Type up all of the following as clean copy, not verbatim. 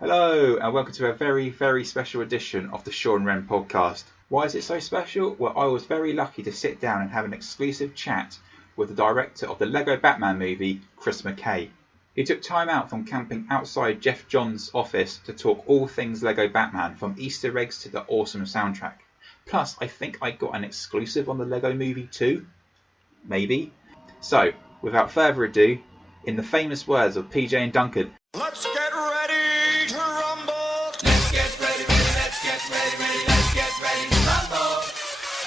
Hello, and welcome to a very, very special edition of the Sean Wren podcast. Why is it so special? Well, I was very lucky to sit down and have an exclusive chat with the director of the Lego Batman movie, Chris McKay. He took time out from camping outside Geoff Johns' office to talk all things Lego Batman, from Easter eggs to the awesome soundtrack. Plus, I think I got an exclusive on the Lego movie too. Maybe. So, without further ado, in the famous words of PJ and Duncan, Let's get ready to rumble. Let's get ready, let's get ready, let's get ready to rumble.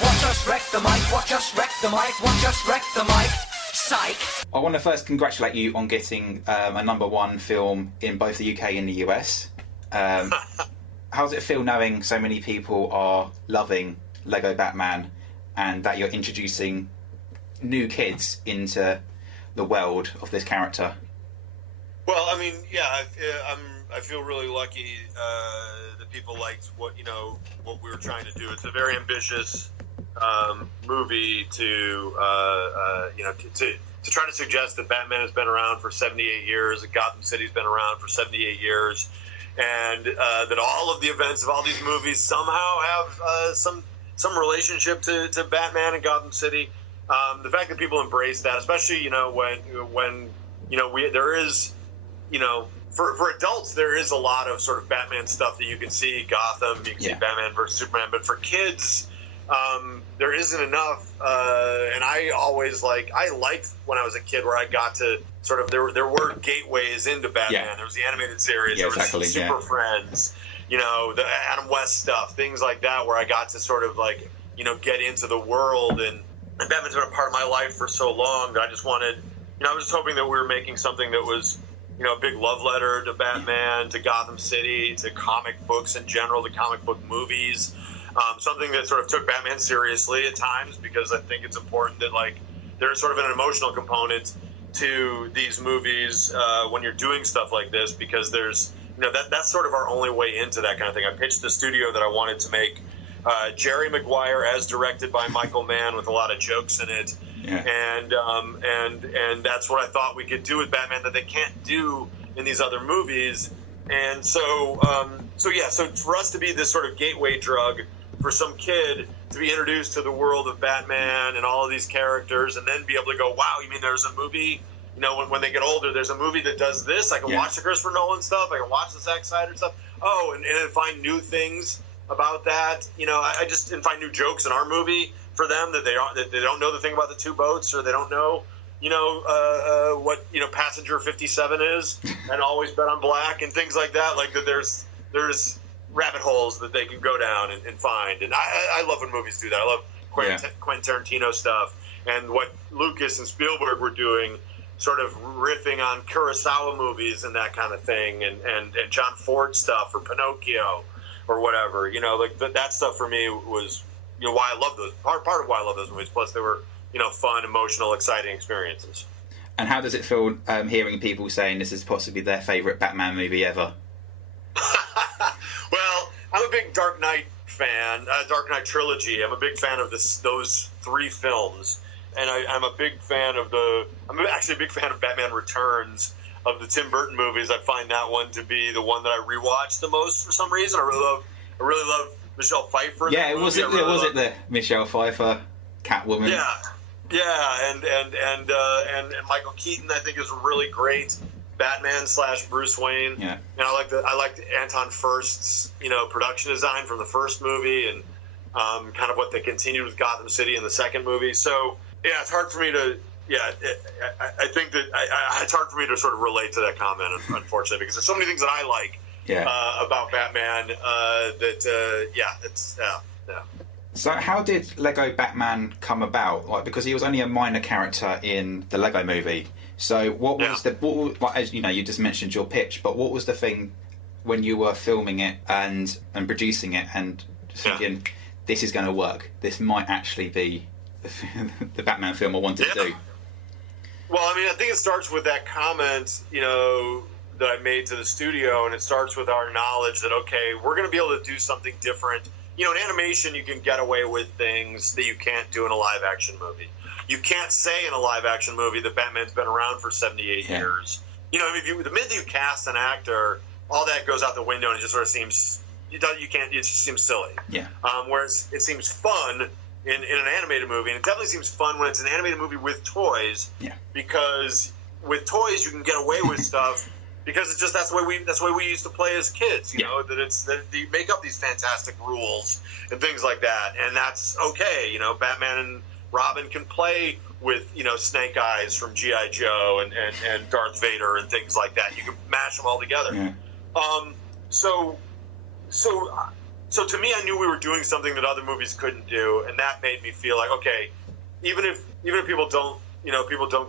Watch us wreck the mic, watch us wreck the mic, watch us wreck the mic. Psych. I want to first congratulate you on getting a #1 film in both the UK and the US. How does it feel knowing so many people are loving Lego Batman and that you're introducing new kids into the world of this character? Well, I mean, yeah, I feel really lucky that people liked what we were trying to do. It's a very ambitious movie to try to suggest that Batman has been around for 78 years, that Gotham City's been around for 78 years, and that all of the events of all these movies somehow have some relationship to Batman and Gotham City. The fact that people embrace that, especially when there is. For adults, there is a lot of sort of Batman stuff that you can see. Gotham, you can see Batman versus Superman. But for kids, there isn't enough. And I liked when I was a kid where I got to sort of, there were gateways into Batman. Yeah. There was the animated series. There was Super Friends, the Adam West stuff, things like that, where I got to sort of get into the world. And Batman's been a part of my life for so long that I just wanted, I was just hoping that we were making something that was, a big love letter to Batman, to Gotham City, to comic books in general, to comic book movies. Something that sort of took Batman seriously at times, because I think it's important that there's sort of an emotional component to these movies when you're doing stuff like this, because there's that's sort of our only way into that kind of thing. I pitched the studio that I wanted to make Jerry Maguire as directed by Michael Mann with a lot of jokes in it. Yeah. And that's what I thought we could do with Batman that they can't do in these other movies. And so for us to be this sort of gateway drug for some kid to be introduced to the world of Batman and all of these characters, and then be able to go, wow, you mean there's a movie, when they get older, there's a movie that does this. I can watch the Christopher Nolan stuff. I can watch the Zack Snyder stuff. Oh, and find new things about that. I just didn't find new jokes in our movie for them that they don't know the thing about the two boats, or they don't know what Passenger 57 is, and Always Bet on Black and things like that. Like that, there's rabbit holes that they can go down and find. And I love when movies do that. I love Quentin Tarantino stuff, and what Lucas and Spielberg were doing, sort of riffing on Kurosawa movies and that kind of thing, and John Ford stuff, or Pinocchio, or whatever. That stuff for me was why I love those, part of why I love those movies. Plus they were fun, emotional, exciting experiences. And how does it feel hearing people saying this is possibly their favourite Batman movie ever? Well, I'm a big Dark Knight fan, Dark Knight trilogy. I'm a big fan of those three films, and I'm a big fan of I'm actually a big fan of Batman Returns, of the Tim Burton movies. I find that one to be the one that I rewatch the most for some reason. I really love Michelle Pfeiffer. Yeah, was it the Michelle Pfeiffer Catwoman? Yeah, and Michael Keaton, I think, is really great Batman / Bruce Wayne. Yeah, and I liked Anton Furst's production design from the first movie, and kind of what they continued with Gotham City in the second movie. So yeah, it's hard for me to. Yeah, I think that it's hard for me to sort of relate to that comment, unfortunately, because there's so many things that I like about Batman So how did Lego Batman come about? Because he was only a minor character in the Lego movie. So what was as you just mentioned your pitch, but what was the thing when you were filming it and producing it and thinking, this is going to work, this might actually be the Batman film I wanted to do? Well, I mean, I think it starts with that comment, that I made to the studio, and it starts with our knowledge that, okay, we're going to be able to do something different. In animation, you can get away with things that you can't do in a live-action movie. You can't say in a live-action movie that Batman's been around for 78 years. The minute you cast an actor all that goes out the window, and it just sort of seems it just seems silly. Yeah. Whereas it seems fun in an animated movie, and it definitely seems fun when it's an animated movie with toys. Yeah. Because with toys you can get away with stuff because it's just that's the way we used to play as kids. You know, that you make up these fantastic rules and things like that, and that's okay. You know, Batman and Robin can play with, you know, Snake Eyes from G.I. Joe and Darth Vader and things like that. You can mash them all together. Yeah. So to me, I knew we were doing something that other movies couldn't do, and that made me feel like, okay, even if people don't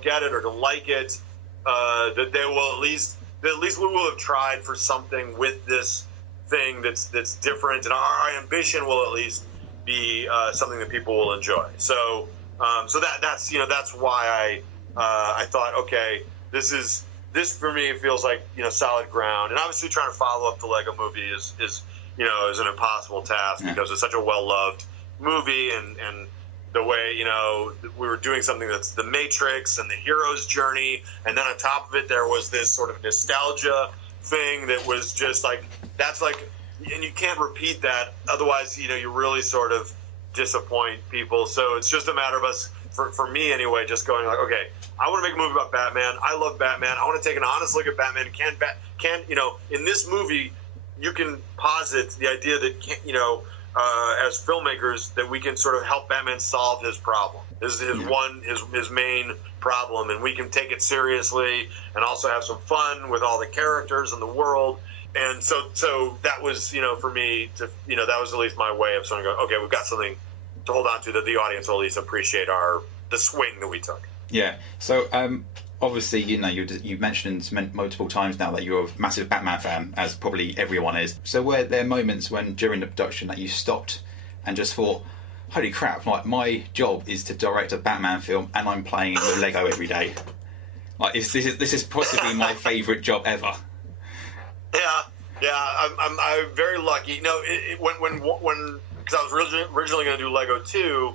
get it or don't like it, that they will at least we will have tried for something with this thing that's different, and our ambition will at least be something that people will enjoy. So that's why I thought, okay, this for me feels like, you know, solid ground. And obviously trying to follow up the Lego movie is an impossible task because it's such a well-loved movie, and the way, you know, we were doing something that's the Matrix and the hero's journey, and then on top of it there was this sort of nostalgia thing that was just like, that's like, and you can't repeat that, otherwise, you know, you really sort of disappoint people. So it's just a matter of us, for me anyway, just going like, okay, I want to make a movie about Batman. I love Batman. I want to take an honest look at Batman. Can you know, in this movie, you can posit the idea that, you know, as filmmakers, that we can sort of help Batman solve his problem. His main problem, and we can take it seriously and also have some fun with all the characters in the world. And so that was, you know, for me to, you know, that was at least my way of sort of going, okay, we've got something to hold on to that the audience will at least appreciate the swing that we took. Yeah. So obviously, you know, you've mentioned multiple times now that you're a massive Batman fan, as probably everyone is. So were there moments when during the production that you stopped and just thought, holy crap, like, my job is to direct a Batman film and I'm playing with Lego every day? Like, this is possibly my favourite job ever. Yeah, I'm very lucky. You know, when because I was originally going to do Lego 2,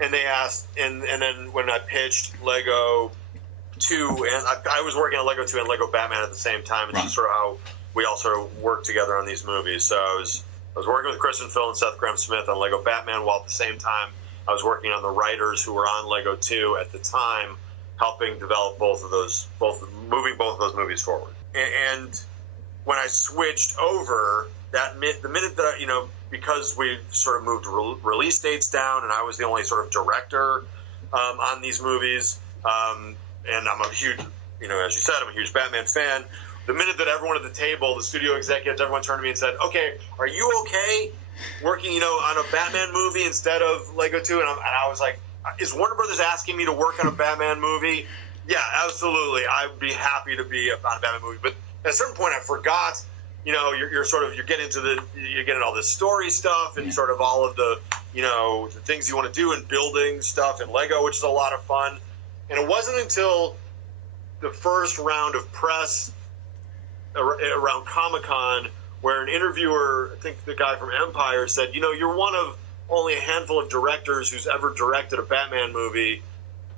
and they asked, and then when I pitched Lego 2, and I was working on Lego 2 and Lego Batman at the same time. It's just sort of how we all sort of work together on these movies. So I was working with Kristen Phil and Seth Grahame-Smith on Lego Batman, while at the same time I was working on the writers who were on Lego 2 at the time, helping develop moving both of those movies forward. And when I switched over, the minute that you know, because we sort of moved release dates down, and I was the only sort of director on these movies, and I'm a huge, you know, as you said, I'm a huge Batman fan. The minute that everyone at the table, the studio executives, everyone turned to me and said, okay, are you okay working, you know, on a Batman movie instead of Lego 2? And I was like, is Warner Brothers asking me to work on a Batman movie? Yeah, absolutely. I'd be happy to be on a Batman movie. But at a certain point, I forgot, you know, you're getting all this story stuff and sort of all of the, you know, the things you want to do and building stuff in Lego, which is a lot of fun. And it wasn't until the first round of press around Comic-Con where an interviewer, I think the guy from Empire, said, you know, you're one of only a handful of directors who's ever directed a Batman movie.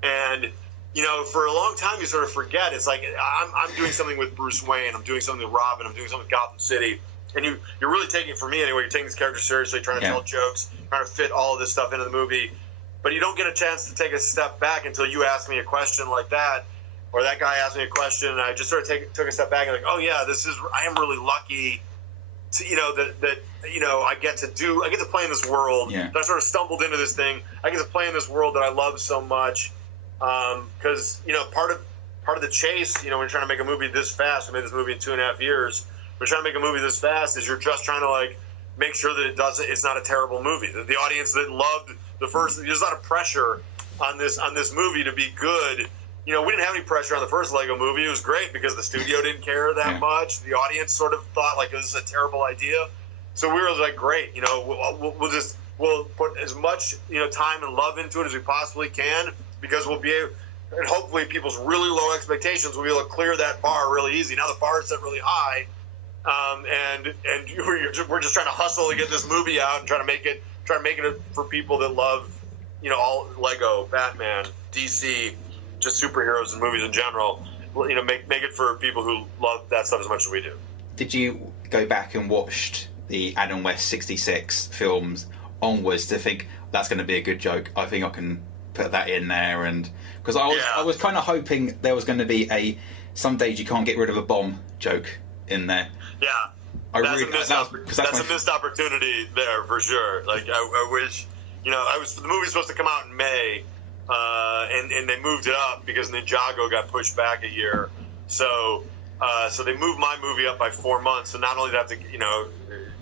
And, you know, for a long time you sort of forget. It's like, I'm doing something with Bruce Wayne, I'm doing something with Robin, I'm doing something with Gotham City. And you're really taking, for me anyway, you're taking this character seriously, trying to tell jokes, trying to fit all of this stuff into the movie. But you don't get a chance to take a step back until you ask me a question like that, or that guy asked me a question, and I just sort of took a step back and like, oh yeah, I am really lucky to, you know, that you know, I get to play in this world. Yeah. I sort of stumbled into this thing. I get to play in this world that I love so much, because you know, part of the chase, you know, when you're trying to make a movie this fast, we made this movie in 2.5 years. When you're trying to make a movie this fast, is you're just trying to like make sure that it's not a terrible movie. That the audience that loved the first, there's a lot of pressure on this mumovie to be good. You know, we didn't have any pressure on the first Lego movie. It was great because the studio didn't care that much. The audience sort of thought like this is a terrible idea. So we were like, great, you know, we'll put as much, you know, time and love into it as we possibly can, because we'll be able, and hopefully people's really low expectations, we'll be able to clear that bar really easy. Now the bar is set really high, and we're just trying to hustle to get this movie out and try to make it for people that love, you know, all Lego, Batman, DC, just superheroes and movies in general. You know, make it for people who love that stuff as much as we do. did you go back and watched the Adam West 66 films onwards to think that's going to be a good joke? I think I can put that in there, and because I was kind of hoping there was going to be some days you can't get rid of a bomb joke in there. Yeah. That's a missed opportunity there for sure. Like I wish, the movie was supposed to come out in May, and they moved it up because Ninjago got pushed back a year. So they moved my movie up by 4 months. So not only do I have to,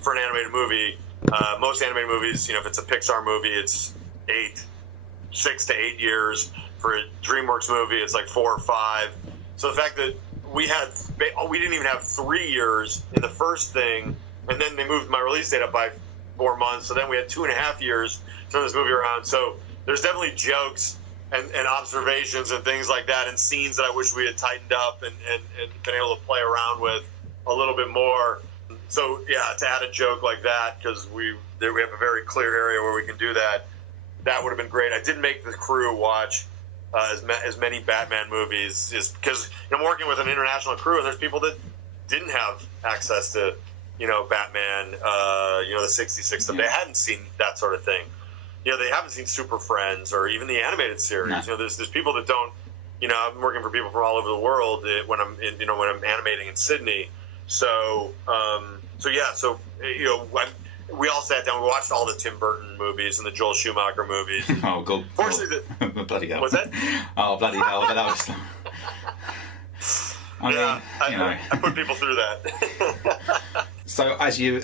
for an animated movie, most animated movies, if it's a Pixar movie, it's 6 to 8 years. For a DreamWorks movie, it's like 4 or 5. So the fact that we didn't even have 3 years in the first thing, and then they moved my release date up by 4 months. So then we had 2.5 years to turn this movie around. So there's definitely jokes and observations and things like that, and scenes that I wish we had tightened up and been able to play around with a little bit more. So yeah, to add a joke like that, because we have a very clear area where we can do that. That would have been great. I did make the crew watch as many Batman movies, is because I'm working with an international crew, and there's people that didn't have access to Batman, the 66 stuff. They hadn't seen that sort of thing. They haven't seen Super Friends or even the animated series. No. There's people that don't. I'm working for people from all over the world when I'm animating in Sydney. So we all sat down. We watched all the Tim Burton movies and the Joel Schumacher movies. Oh, God. Fortunately, bloody hell. What's that? Oh, bloody hell. But that was... I put people through that. So as you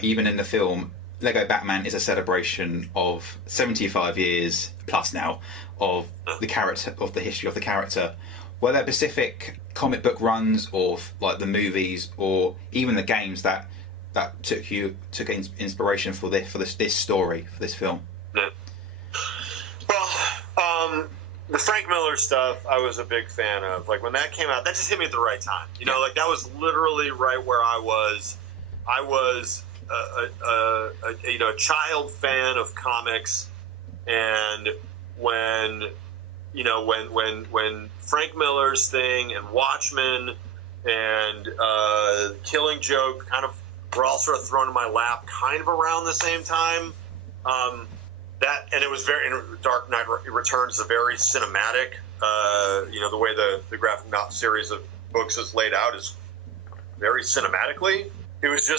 even in the film, Lego Batman is a celebration of 75 years plus now of the character, of the history of the character. Were there specific comic book runs, or like the movies, or even the games that took inspiration for this story, for this film? Yeah. Well, the Frank Miller stuff I was a big fan of. Like when that came out, that just hit me at the right time. Like that was literally right where I was. I was a child fan of comics, and when Frank Miller's thing and Watchmen and Killing Joke kind of were all sort of thrown in my lap kind of around the same time. And it was Dark Knight Returns is a very cinematic, the way the graphic novel series of books is laid out is very cinematically. It was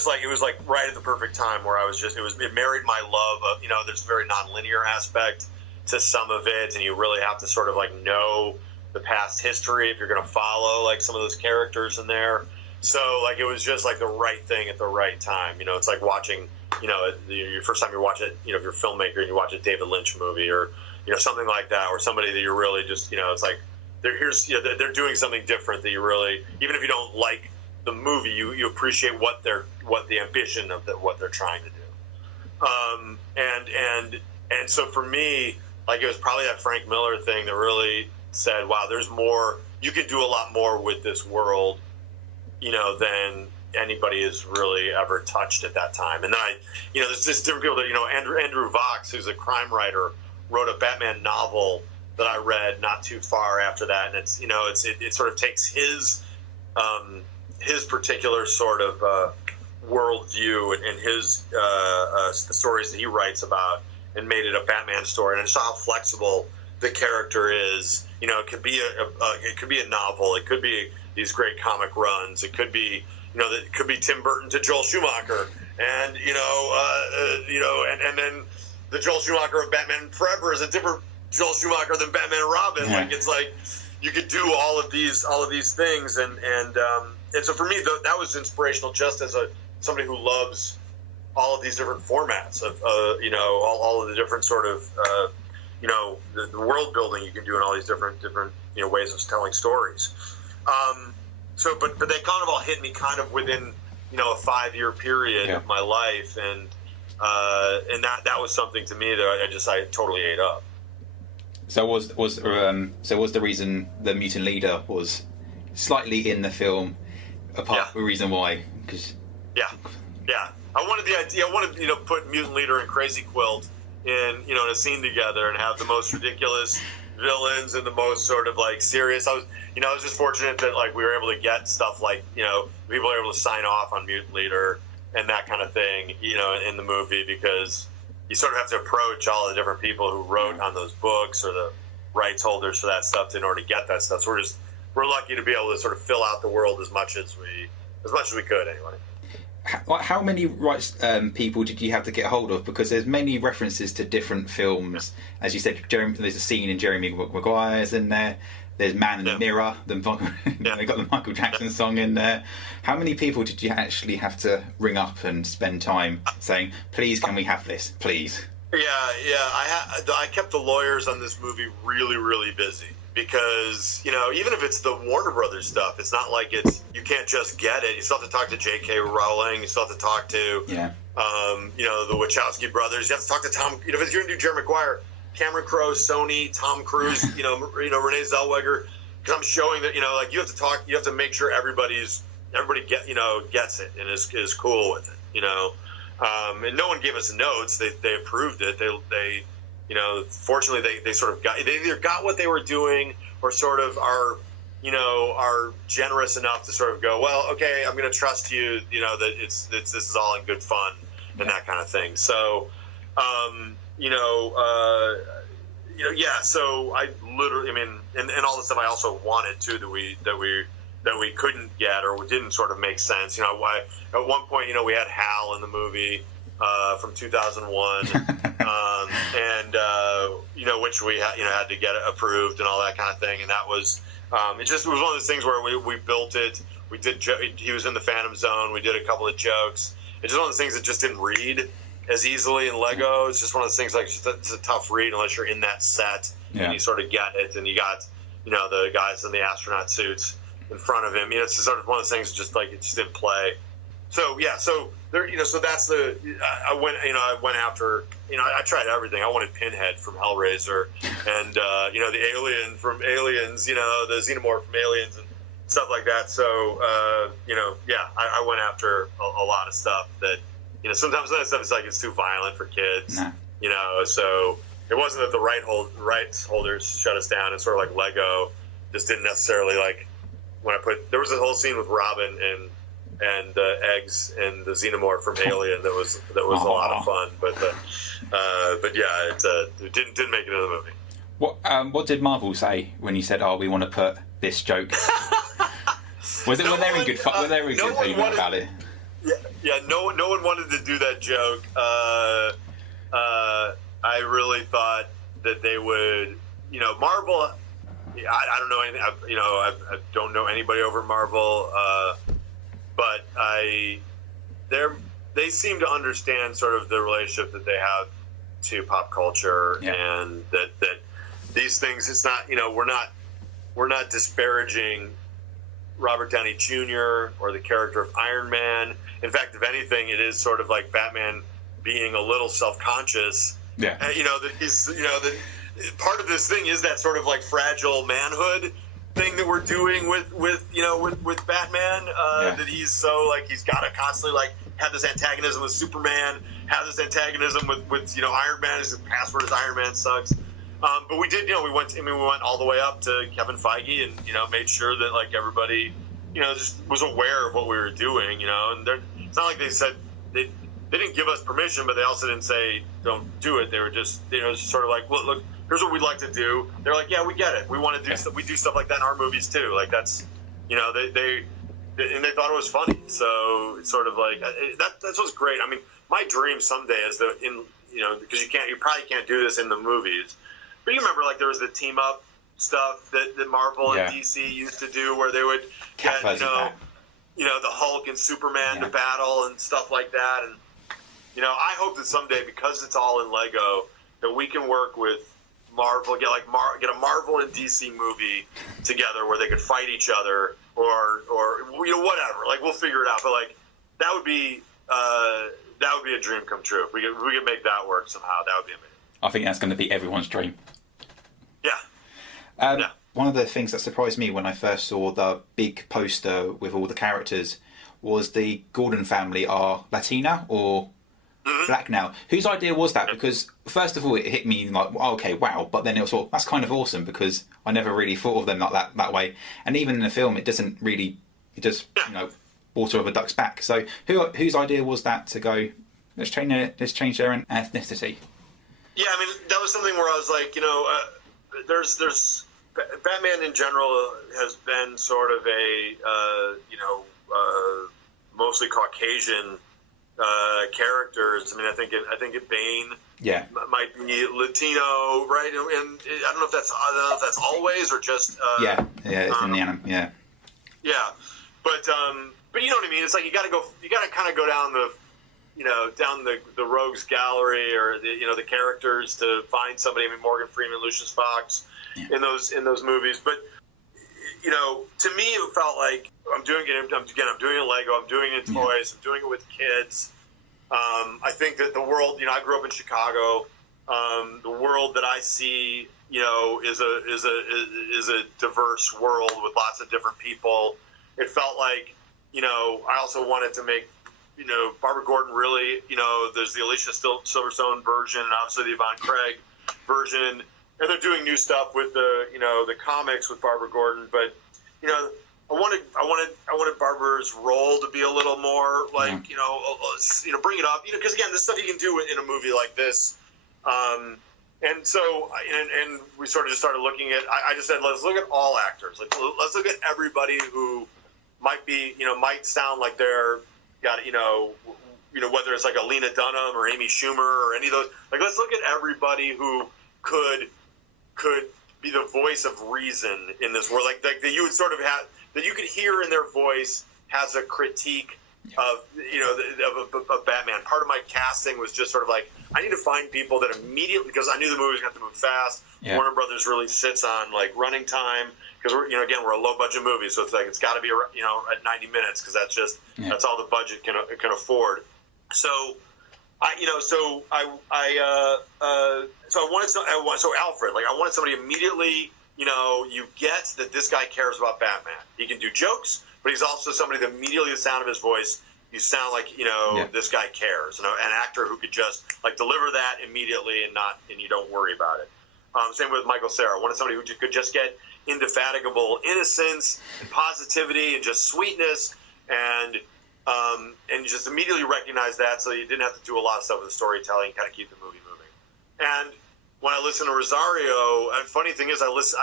right at the perfect time where it married my love of, there's a very non-linear aspect to some of it, and you really have to sort of like know the past history if you're going to follow like some of those characters in there. So like it was just like the right thing at the right time. It's like watching, your first time you watch it, if you're a filmmaker and you watch a David Lynch movie or something like that, or somebody that you're really just it's like they're doing something different that you really, even if you don't like the movie, you appreciate what the ambition of what they're trying to do. And so for me, like it was probably that Frank Miller thing that really said, wow, there's more, you can do a lot more with this world, than anybody has really ever touched at that time. And then there's just different people that, Andrew Vox, who's a crime writer, wrote a Batman novel that I read not too far after that. And it's, it sort of takes his particular sort of worldview and his the stories that he writes about and made it a Batman story. And I saw how flexible the character is. It could be a novel. It could be these great comic runs. It could be, it could be Tim Burton to Joel Schumacher, and and then the Joel Schumacher of Batman Forever is a different Joel Schumacher than Batman and Robin. Yeah. Like it's like you could do all of these things, and so for me that was inspirational, just as somebody who loves all of these different formats of all of the different sort of the world building you can do in all these different ways of telling stories. But they kind of all hit me kind of within a 5-year period of my life, and that was something to me that I totally ate up. So was the reason the mutant leader was slightly in the film, apart from the reason why? Cause... Yeah. I wanted the idea. I wanted put mutant leader and Crazy Quilt in a scene together and have the most ridiculous villains and the most sort of like serious. I was just fortunate that like we were able to get stuff like, people were able to sign off on Mutant Leader and that kind of thing, in the movie, because you sort of have to approach all the different people who wrote on those books or the rights holders for that stuff in order to get that stuff. So we're lucky to be able to sort of fill out the world as much as we could anyway. How many rights people did you have to get hold of? Because there's many references to different films. As you said, there's a scene in Jeremy Maguire's in there. There's Man in the Mirror. They got the Michael Jackson song in there. How many people did you actually have to ring up and spend time saying, please, can we have this, please? Yeah. I kept the lawyers on this movie really, really busy. Because, even if it's the Warner Brothers stuff, it's not like you can't just get it. You still have to talk to J.K. Rowling. You still have to talk to, the Wachowski brothers. You have to talk to Tom. If you're going to do Jerry Maguire, Cameron Crowe, Sony, Tom Cruise, Renee Zellweger. Because I'm showing that, you have to talk. You have to make sure everybody gets it and is cool with it. And no one gave us notes. They approved it. They fortunately they sort of they either got what they were doing or sort of are generous enough to sort of go, well, okay, I'm going to trust you, that this is all in good fun and that kind of thing. So, so I literally, and all the stuff I also wanted too that we couldn't get or didn't sort of make sense. At one point, we had Hal in the movie. From 2001, which we had to get approved and all that kind of thing, and that was it was one of those things where we built it. We did. He was in the Phantom Zone. We did a couple of jokes. It's just one of those things that just didn't read as easily in Lego. It's just one of those things like it's a tough read unless you're in that set and you sort of get it, and you got the guys in the astronaut suits in front of him. It's just sort of one of those things just like it just didn't play. So there, so that's I went after, I tried everything. I wanted Pinhead from Hellraiser and, the alien from Aliens, the xenomorph from Aliens and stuff like that. So, I went after a lot of stuff that, sometimes that stuff is like, it's too violent for kids, so it wasn't that the rights holders shut us down. It's sort of like Lego just didn't necessarily like, there was a whole scene with Robin and eggs and the xenomorph from Alien that was a lot of fun, but it didn't make it into the movie. What did Marvel say when you said, we want to put this joke? Were they in good humor about it? Yeah. No one wanted to do that joke. I really thought that they would. Marvel. I don't know anything. I don't know anybody over at Marvel. But they seem to understand sort of the relationship that they have to pop culture, and that these things, it's not, we're not disparaging Robert Downey Jr. or the character of Iron Man. In fact, if anything, it is sort of like Batman being a little self-conscious. Yeah. That he's, that part of this thing is that sort of like fragile manhood thing that we're doing with Batman, that he's so like he's got to constantly like have this antagonism with Superman, have this antagonism with Iron Man. His password is Iron Man sucks. But we did, we went all the way up to Kevin Feige and made sure that like everybody just was aware of what we were doing, and it's not like they said they didn't give us permission, but they also didn't say don't do it. They were just sort of like, look, here's what we'd like to do. They're like, yeah, we get it. We want to do stuff. We do stuff like that in our movies too. Like that's, they thought it was funny. So it's sort of like that's what's great. My dream someday is that because you probably can't do this in the movies, but you remember like there was the team up stuff that Marvel and DC used to do where they would get the Hulk and Superman to battle and stuff like that. And I hope that someday, because it's all in Lego, that we can work with Marvel, get a Marvel and DC movie together where they could fight each other or whatever. Like we'll figure it out, but like that would be a dream come true. If we could make that work somehow, that would be amazing. I think that's going to be everyone's dream. Yeah. One of the things that surprised me when I first saw the big poster with all the characters was the Gordon family are Latina or black now. Whose idea was that? Because first of all, it hit me like, oh, okay, wow. But then it was that's kind of awesome because I never really thought of them like that way. And even in the film, it doesn't really, it just water over a duck's back. So whose idea was that to go? Let's change their ethnicity. Yeah, I mean that was something where I was like, there's Batman in general has been sort of a mostly Caucasian characters. I mean, I think Bane might be Latino, right? And I don't know if that's always or just it's in the anime, yeah, but you know what I mean. It's like you got to kind of go down the rogues gallery or the characters to find somebody. I mean, Morgan Freeman, Lucius Fox in those movies, but to me it felt like I'm doing it in Lego, I'm doing it in toys, I'm doing it with kids. I think that the world, I grew up in Chicago. The world that I see, is a diverse world with lots of different people. It felt like, I also wanted to make, Barbara Gordon really, there's the Alicia Silverstone version and obviously the Yvonne Craig version. And they're doing new stuff with the comics with Barbara Gordon, but I wanted Barbara's role to be a little more like bring it up, because again, this stuff you can do in a movie like this, and so and we sort of just started looking at. I just said let's look at all actors, like let's look at everybody who might be might sound like they're got whether it's like a Lena Dunham or Amy Schumer or any of those, like let's look at everybody who could be the voice of reason in this world, like that you would sort of have, that you could hear in their voice has a critique of of Batman. Part of my casting was just sort of like, I need to find people that immediately, because I knew the movie was going to have to move fast. Warner Brothers really sits on like running time because we're we're a low budget movie, so it's like it's got to be at 90 minutes because that's all the budget can afford. So So Alfred, like I wanted somebody immediately, you get that this guy cares about Batman. He can do jokes, but he's also somebody that immediately the sound of his voice, you sound like, this guy cares. An actor who could just like deliver that immediately and you don't worry about it. Same with Michael Cera. I wanted somebody who could just get indefatigable innocence and positivity and just sweetness and just immediately recognize that, so you didn't have to do a lot of stuff with the storytelling, kind of keep the movie moving. And when I listened to Rosario, and funny thing is, I was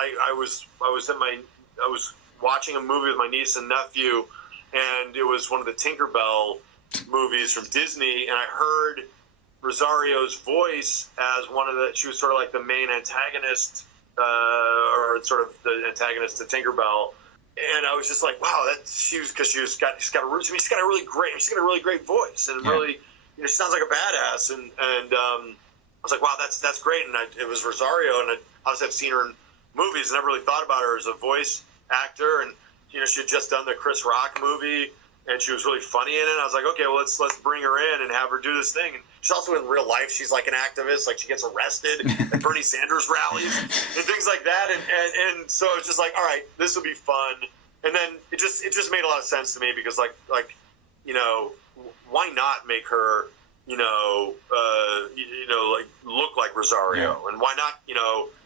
watching a movie with my niece and nephew, and it was one of the Tinkerbell movies from Disney, and I heard Rosario's voice as she was sort of like the main antagonist, or sort of the antagonist to Tinkerbell. And I was just like, wow, she's got a really great voice, and really, she sounds like a badass, and I was like, wow, that's great. And it was Rosario, and obviously I've seen her in movies, and never really thought about her as a voice actor, and she had just done the Chris Rock movie, and she was really funny in it. I was like, okay, well let's bring her in and have her do this thing. And she's also in real life, she's like an activist, like she gets arrested at Bernie Sanders rallies and things like that. And so it was just like, all right, this will be fun. And then it just made a lot of sense to me because like why not make her like look like Rosario, and why not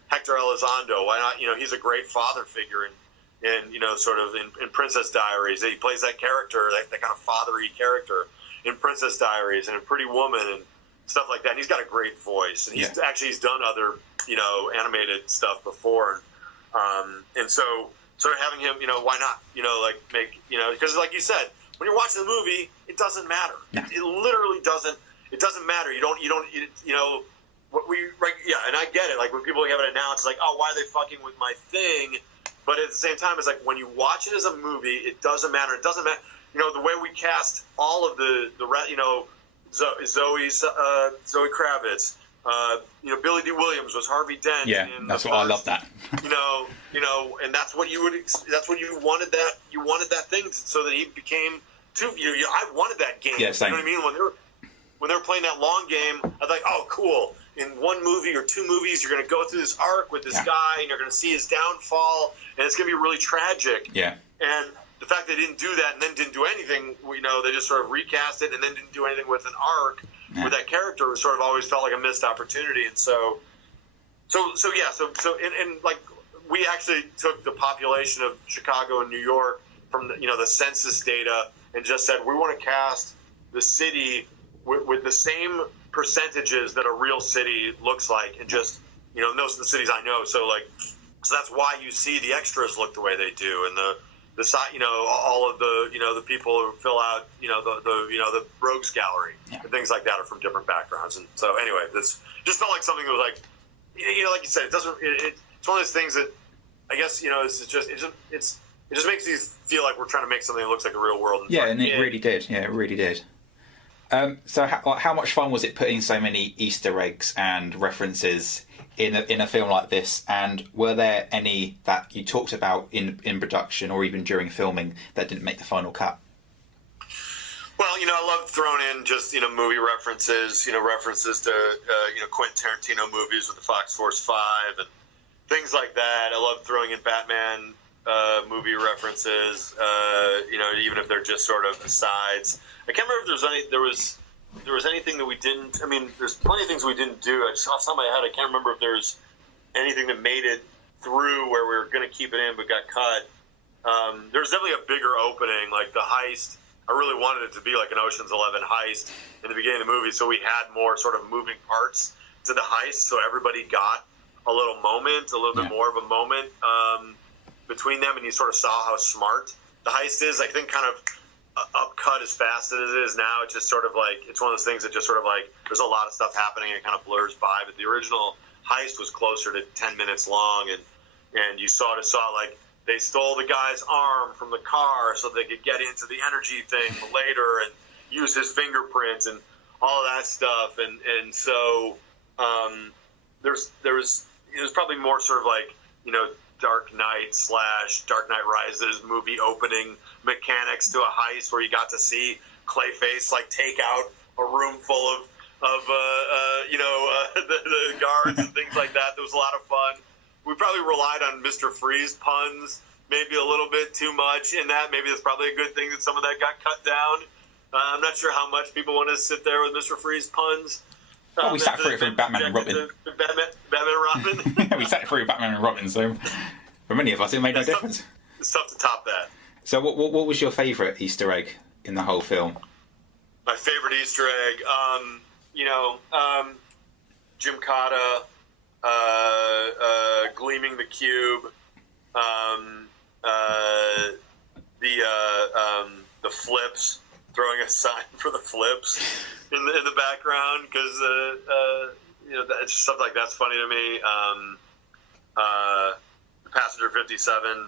Hector Elizondo? Why not he's a great father figure in sort of in Princess Diaries. He plays that character, that kind of father-y character in Princess Diaries and in Pretty Woman and stuff like that. And he's got a great voice, and he's done other animated stuff before, and so sort of having him, why not, because like you said, when you're watching the movie, it doesn't matter. No. It literally doesn't. It doesn't matter. You don't. What we and I get it. Like when people have it announced, like, oh, why are they fucking with my thing? But at the same time, it's like when you watch it as a movie, it doesn't matter. It doesn't matter. The way we cast all of the Zoe Kravitz. Billy D. Williams was Harvey Dent. Yeah, that's what I love that. And that's what you wanted that thing so that he became too. I wanted that game. Yeah, same. You know what I mean? When they were playing that long game, I was like, oh, cool. In one movie or two movies, you're going to go through this arc with this guy, and you're going to see his downfall, and it's going to be really tragic. Yeah. And the fact they didn't do that and then didn't do anything, they just sort of recast it and then didn't do anything with an arc with that character, sort of always felt like a missed opportunity. And so like we actually took the population of Chicago and New York from the census data and just said we want to cast the city with the same percentages that a real city looks like, and just those are the cities I know. So that's why you see the extras look the way they do, and the side, all of the people who fill out, the rogues gallery and things like that are from different backgrounds. And so anyway, this just felt like something that was like, like you said, it doesn't. It's one of those things that I guess it just makes you feel like we're trying to make something that looks like a real world. Yeah, and it really did. Yeah, it really did. So how much fun was it putting so many Easter eggs and references in a film like this? And were there any that you talked about in production or even during filming that didn't make the final cut? Well, I love throwing in just movie references, references to Quentin Tarantino movies with the Fox Force 5 and things like that. I love throwing in Batman movie references, even if they're just sort of asides. I can't remember if there was anything that we didn't. I mean, there's plenty of things we didn't do. I just off the top of my head, I can't remember if there's anything that made it through where we were going to keep it in but got cut. There's definitely a bigger opening, like the heist. I really wanted it to be like an Ocean's 11 heist in the beginning of the movie, so we had more sort of moving parts to the heist, so everybody got a little bit more of a moment between them, and you sort of saw how smart the heist is. I think kind of upcut as fast as it is now, it's just sort of like, it's one of those things that just sort of like, there's a lot of stuff happening and it kind of blurs by, but the original heist was closer to 10 minutes long, and you sort of saw like they stole the guy's arm from the car so they could get into the energy thing later and use his fingerprints and all of that stuff, and so there was probably more sort of like Dark Knight / Dark Knight Rises movie opening mechanics to a heist where you got to see Clayface like take out a room full of the guards and things like that. There was a lot of fun. We probably relied on Mr. Freeze puns maybe a little bit too much in that. Maybe that's probably a good thing that some of that got cut down. I'm not sure how much people want to sit there with Mr. Freeze puns. Well, we sat through it for Batman and Robin. Batman and Robin? Yeah, we sat through Batman and Robin, so for many of us it made no difference. It's tough to top that. So what was your favourite Easter egg in the whole film? My favourite Easter egg, Jim Cotta gleaming the cube, the flips, throwing a sign for the flips in the background, because it's just something like that's funny to me. Passenger 57,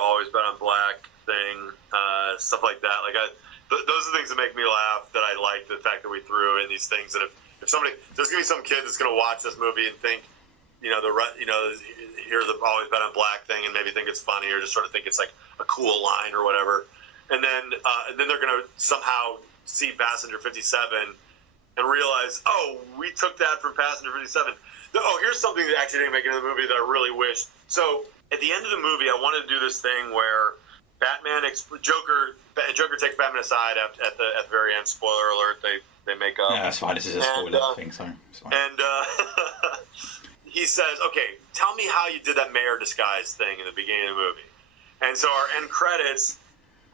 always bet on black thing, stuff like that. Those are the things that make me laugh. That I like the fact that we threw in these things that if somebody, there's gonna be some kid that's gonna watch this movie and think, hear the always bet on black thing and maybe think it's funny or just sort of think it's like a cool line or whatever, and then they're gonna somehow see Passenger 57 and realize, oh, we took that from Passenger 57. Oh, here's something that actually didn't make it in the movie that I really wish. So at the end of the movie, I wanted to do this thing where Joker takes Batman aside at the very end. Spoiler alert, they make up. Yeah, that's fine. This is a spoiler thing, so it's fine. And he says, okay, tell me how you did that mayor disguise thing in the beginning of the movie. And so our end credits,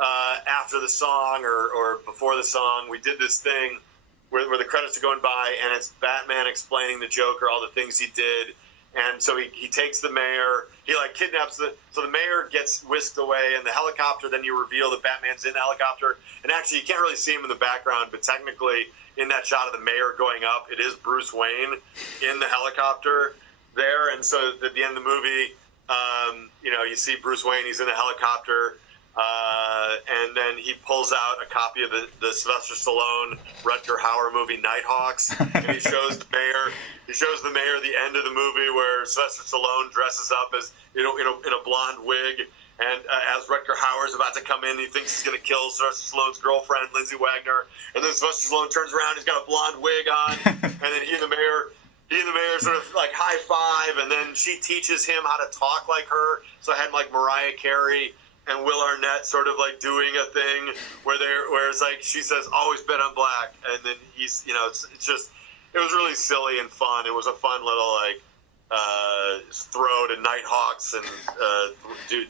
after the song or before the song, we did this thing where the credits are going by, and it's Batman explaining to Joker all the things he did. And so he takes the mayor, he kidnaps so the mayor gets whisked away in the helicopter. Then you reveal that Batman's in the helicopter, and actually you can't really see him in the background, but technically in that shot of the mayor going up, it is Bruce Wayne in the helicopter there. And so at the end of the movie, you see Bruce Wayne, he's in the helicopter, and then he pulls out a copy of the Sylvester Stallone, Rutger Hauer movie Nighthawks, and he shows the mayor the end of the movie where Sylvester Stallone dresses up as in a blonde wig, and as Rutger Hauer's about to come in, he thinks he's going to kill Sylvester Stallone's girlfriend, Lindsay Wagner, and then Sylvester Stallone turns around, he's got a blonde wig on, and then he and the mayor sort of like high five, and then she teaches him how to talk like her. So I had like Mariah Carey and Will Arnett sort of like doing a thing where it's like she says always bet on black, and then he's it's just it was really silly and fun. It was a fun little like throw to Nighthawks and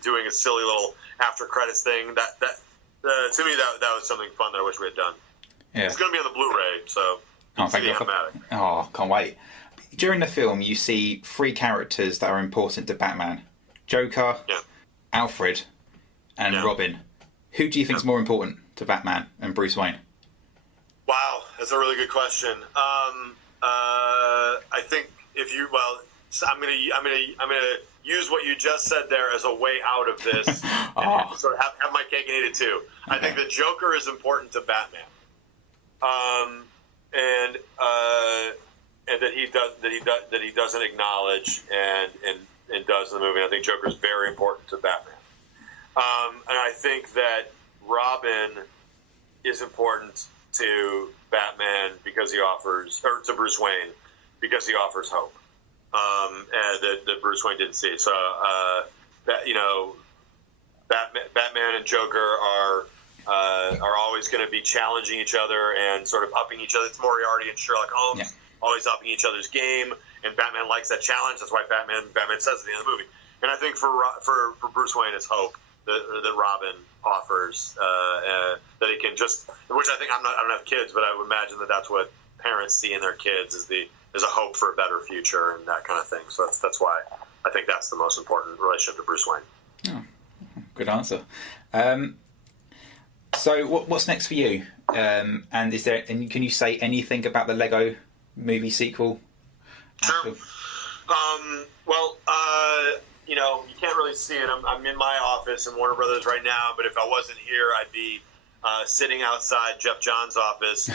doing a silly little after credits thing. That to me that was something fun that I wish we had done. Yeah. It's going to be on the Blu-ray, so thank you. Oh, can't wait. During the film, you see 3 characters that are important to Batman: Joker, Alfred, and Robin. Who do you think is more important to Batman and Bruce Wayne? Wow, that's a really good question. I think I'm gonna use what you just said there as a way out of this, and sort of have my cake and eat it too. Okay. I think the Joker is important to Batman, and that he doesn't acknowledge and does in the movie. I think Joker is very important to Batman. And I think that Robin is important to Batman because he offers, or to Bruce Wayne because he offers hope, and that Bruce Wayne didn't see. So, Batman and Joker are always going to be challenging each other and sort of upping each other. It's Moriarty and Sherlock Holmes always upping each other's game, and Batman likes that challenge. That's why Batman says at the end of the movie. And I think for Bruce Wayne, it's hope that Robin offers, that he can just, which I think I don't have kids, but I would imagine that that's what parents see in their kids is a hope for a better future and that kind of thing. So that's why I think that's the most important relationship to Bruce Wayne. Oh, good answer. So what's next for you? And can you say anything about the Lego movie sequel? Sure. You can't really see it. I'm in my office in Warner Brothers right now, but if I wasn't here, I'd be sitting outside Geoff Johns' office,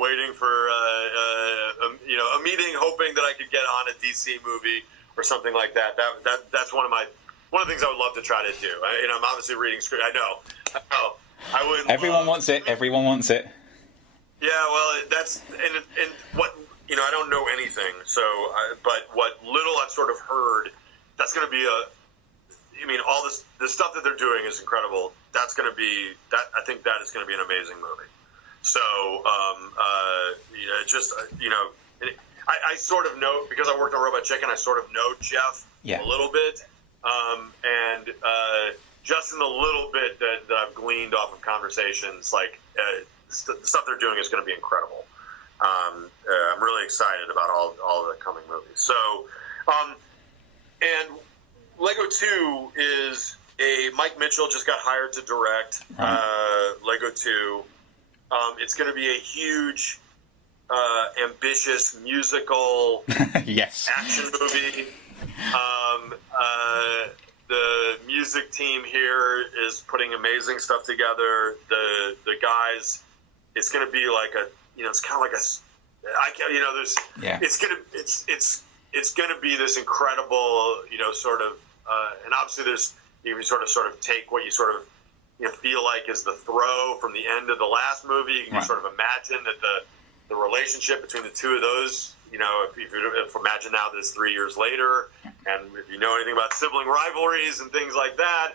waiting for a meeting, hoping that I could get on a DC movie or something like that. That's one of the things I would love to try to do. I'm obviously reading script. I know. I wouldn't. Everyone wants it. Everyone wants it. Yeah, well, that's and what I don't know anything. So, but what little I've sort of heard, that's going to be all the stuff that they're doing is incredible. That's going to be that. I think that is going to be an amazing movie. So, I sort of know because I worked on Robot Chicken. I sort of know Geoff a little bit, and just in the little bit that I've gleaned off of conversations, like the stuff they're doing is going to be incredible. I'm really excited about all the coming movies. So, and Lego 2 is Mike Mitchell just got hired to direct Lego 2. It's going to be a huge, ambitious musical action movie. The music team here is putting amazing stuff together. The guys, it's going to be like it's kind of like it's going to be this incredible, sort of, and obviously you sort of take what you sort of, feel like is the throw from the end of the last movie. You can sort of imagine that the relationship between the two of those, if imagine now that it's 3 years later, and if you know anything about sibling rivalries and things like that,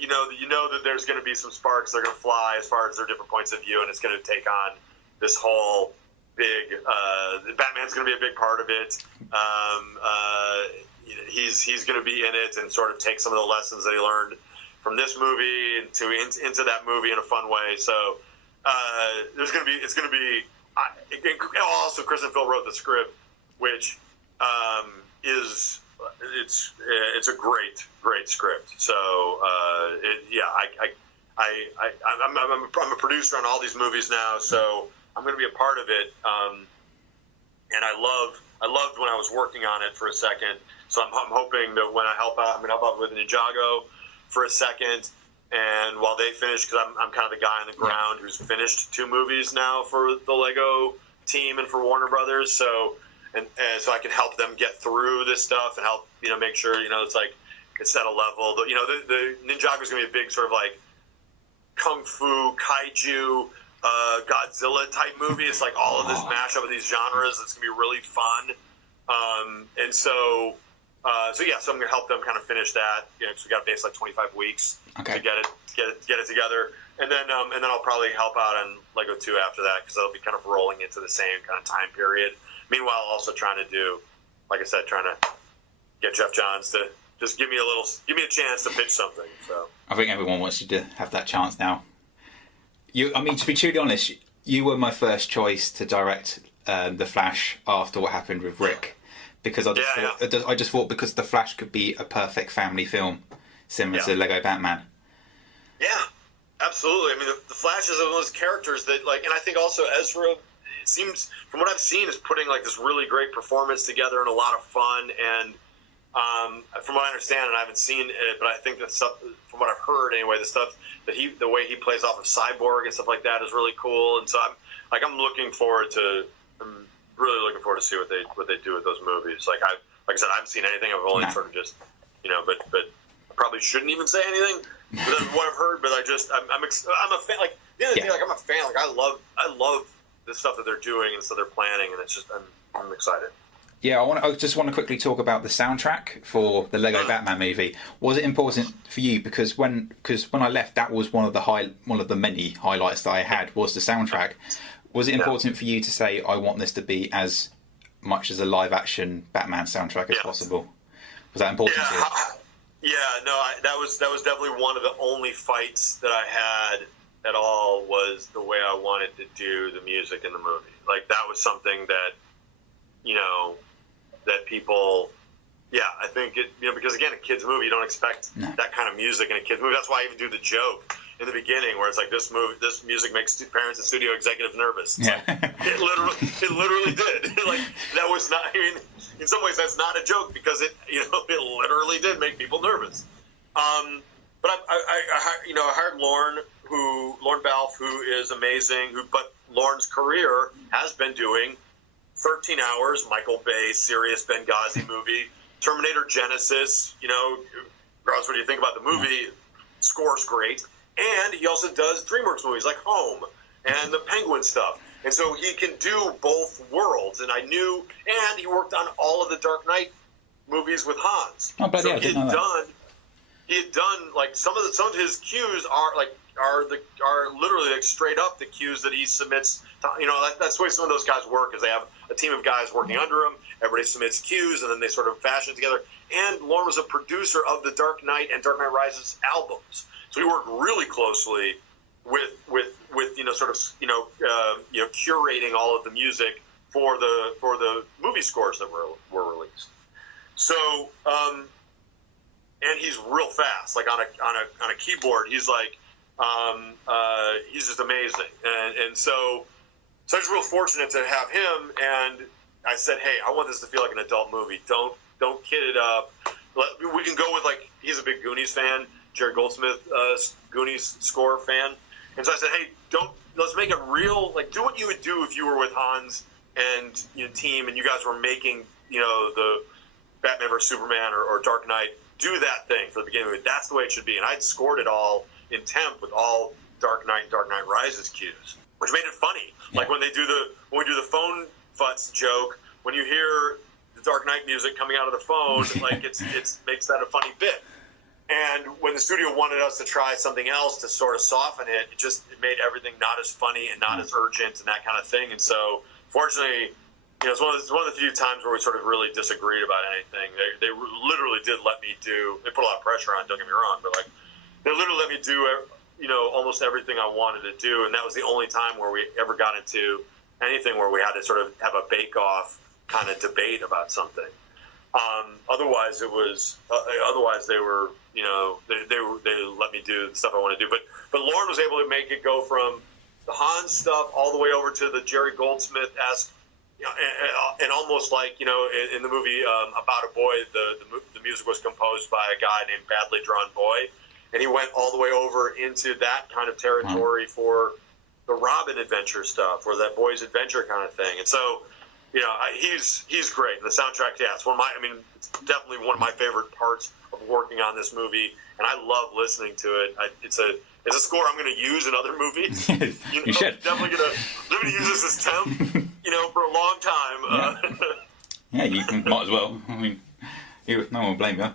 you know that there's going to be some sparks that are going to fly as far as their different points of view, and it's going to take on this whole big. Batman's going to be a big part of it. He's going to be in it and sort of take some of the lessons that he learned from this movie into that movie in a fun way. So it's going to be. Also, Chris and Phil wrote the script, which it's a great script. So I'm a producer on all these movies now, so I'm going to be a part of it. And I loved when I was working on it for a second. So I'm hoping that when I help out, I'm going to help out with Ninjago for a second. And while they finish, because I'm kind of the guy on the ground who's finished 2 movies now for the Lego team and for Warner Brothers. So so I can help them get through this stuff and help make sure it's like it's at a level. The Ninjago is going to be a big sort of like kung fu kaiju Godzilla type movie. It's like all of this mashup of these genres. It's going to be really fun. And so So I'm going to help them kind of finish that. So we got basically like 25 weeks to get it together, and then I'll probably help out on Lego 2 after that, because that'll be kind of rolling into the same kind of time period. Meanwhile, also trying to get Geoff Johns to just give me a chance to pitch something. So I think everyone wants you to have that chance now. To be truly honest, you were my first choice to direct The Flash after what happened with Rick. Because I just thought because The Flash could be a perfect family film, similar to Lego Batman. Yeah, absolutely. I mean, the Flash is one of those characters that, and I think also Ezra, it seems, from what I've seen, is putting this really great performance together and a lot of fun. And from what I understand, and I haven't seen it, but I think that stuff, from what I've heard anyway, the way he plays off of Cyborg and stuff like that is really cool. And so I'm looking forward to. Really looking forward to see what they do with those movies. Like I said, I haven't seen anything. I've only sort of just, but I probably shouldn't even say anything. But that's what I've heard. But I'm a fan. The other thing, I'm a fan. I love the stuff that they're doing and stuff they're planning, and it's just I'm excited. Yeah, I just want to quickly talk about the soundtrack for the Lego Batman movie. Was it important for you because when I left, that was one of the many highlights that I had was the soundtrack. Was it important for you to say, I want this to be as much as a live-action Batman soundtrack as possible? Was that important to you? That was definitely one of the only fights that I had at all, was the way I wanted to do the music in the movie. That was something that, that people... Yeah, I think it, because again, a kid's movie, you don't expect that kind of music in a kid's movie. That's why I even do the joke in the beginning where it's this music makes parents and studio executives nervous. Yeah. It literally did. That was not, in some ways that's not a joke, because it literally did make people nervous. But I hired Lorne Balfe, who is amazing, but Lorne's career has been doing 13 Hours, Michael Bay, serious Benghazi movie, Terminator Genesis, regardless what you think about the movie, score's great. And he also does DreamWorks movies like Home and the Penguin stuff. And so he can do both worlds. And he worked on all of the Dark Knight movies with Hans. Oh, but so yeah, he had done some of his cues are literally straight up the cues that he submits. That's the way some of those guys work, is they have a team of guys working under him. Everybody submits cues, and then they sort of fashion it together. And Lorne was a producer of the Dark Knight and Dark Knight Rises albums, so he worked really closely with curating all of the music for the movie scores that were released. So, and he's real fast, on a keyboard. He's he's just amazing, and so I was real fortunate to have him. And I said, hey, I want this to feel like an adult movie. Don't kid it up. We can go with he's a big Goonies fan, Jerry Goldsmith, Goonies score fan, and so I said, hey, let's make it real. Do what you would do if you were with Hans and team, and you guys were making the Batman vs Superman or Dark Knight. Do that thing for the beginning of it. That's the way it should be. And I'd scored it all in temp with all Dark Knight and Dark Knight Rises cues, which made it funny. Yeah. When we do the phone futz joke, when you hear the Dark Knight music coming out of the phone, it makes that a funny bit. And when the studio wanted us to try something else to sort of soften it, it made everything not as funny and not as urgent and that kind of thing. And so, fortunately, it's one of the few times where we sort of really disagreed about anything. They literally did let me do. They put a lot of pressure on. Don't get me wrong, but they literally let me do almost everything I wanted to do, and that was the only time where we ever got into anything where we had to sort of have a bake-off kind of debate about something. Otherwise, it was. Otherwise, they were. They let me do the stuff I want to do. But Lorne was able to make it go from the Hans stuff all the way over to the Jerry Goldsmith-esque. And almost in the movie About a Boy, the music was composed by a guy named Badly Drawn Boy, and he went all the way over into that kind of territory for the Robin adventure stuff, or that boy's adventure kind of thing. And so, he's great. And the soundtrack, it's it's definitely one of my favorite parts of working on this movie, and I love listening to it. It's a score I'm going to use in other movies. You should. I'm definitely going to use this as temp. For a long time. Yeah, you might as well. No one will blame you.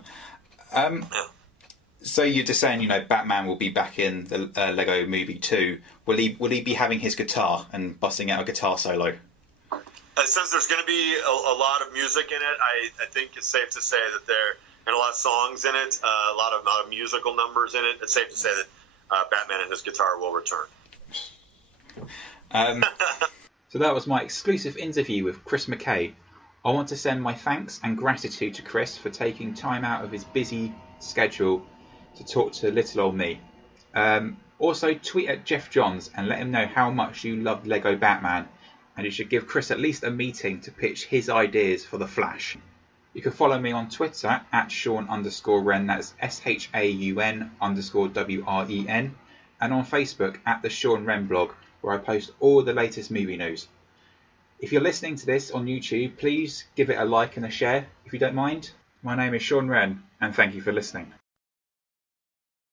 So you're just saying, Batman will be back in the Lego Movie 2. Will he be having his guitar and busting out a guitar solo? Since there's going to be a lot of music in it, I think it's safe to say that and a lot of songs in it, a lot of musical numbers in it. It's safe to say that Batman and his guitar will return. So that was my exclusive interview with Chris McKay. I want to send my thanks and gratitude to Chris for taking time out of his busy schedule to talk to little old me. Also, tweet at Geoff Johns and let him know how much you loved Lego Batman, and you should give Chris at least a meeting to pitch his ideas for The Flash. You can follow me on Twitter at Sean_Wren, that's SHAUN_WREN, and on Facebook at the Sean Wren blog, where I post all the latest movie news. If you're listening to this on YouTube, please give it a like and a share if you don't mind. My name is Sean Wren, and thank you for listening.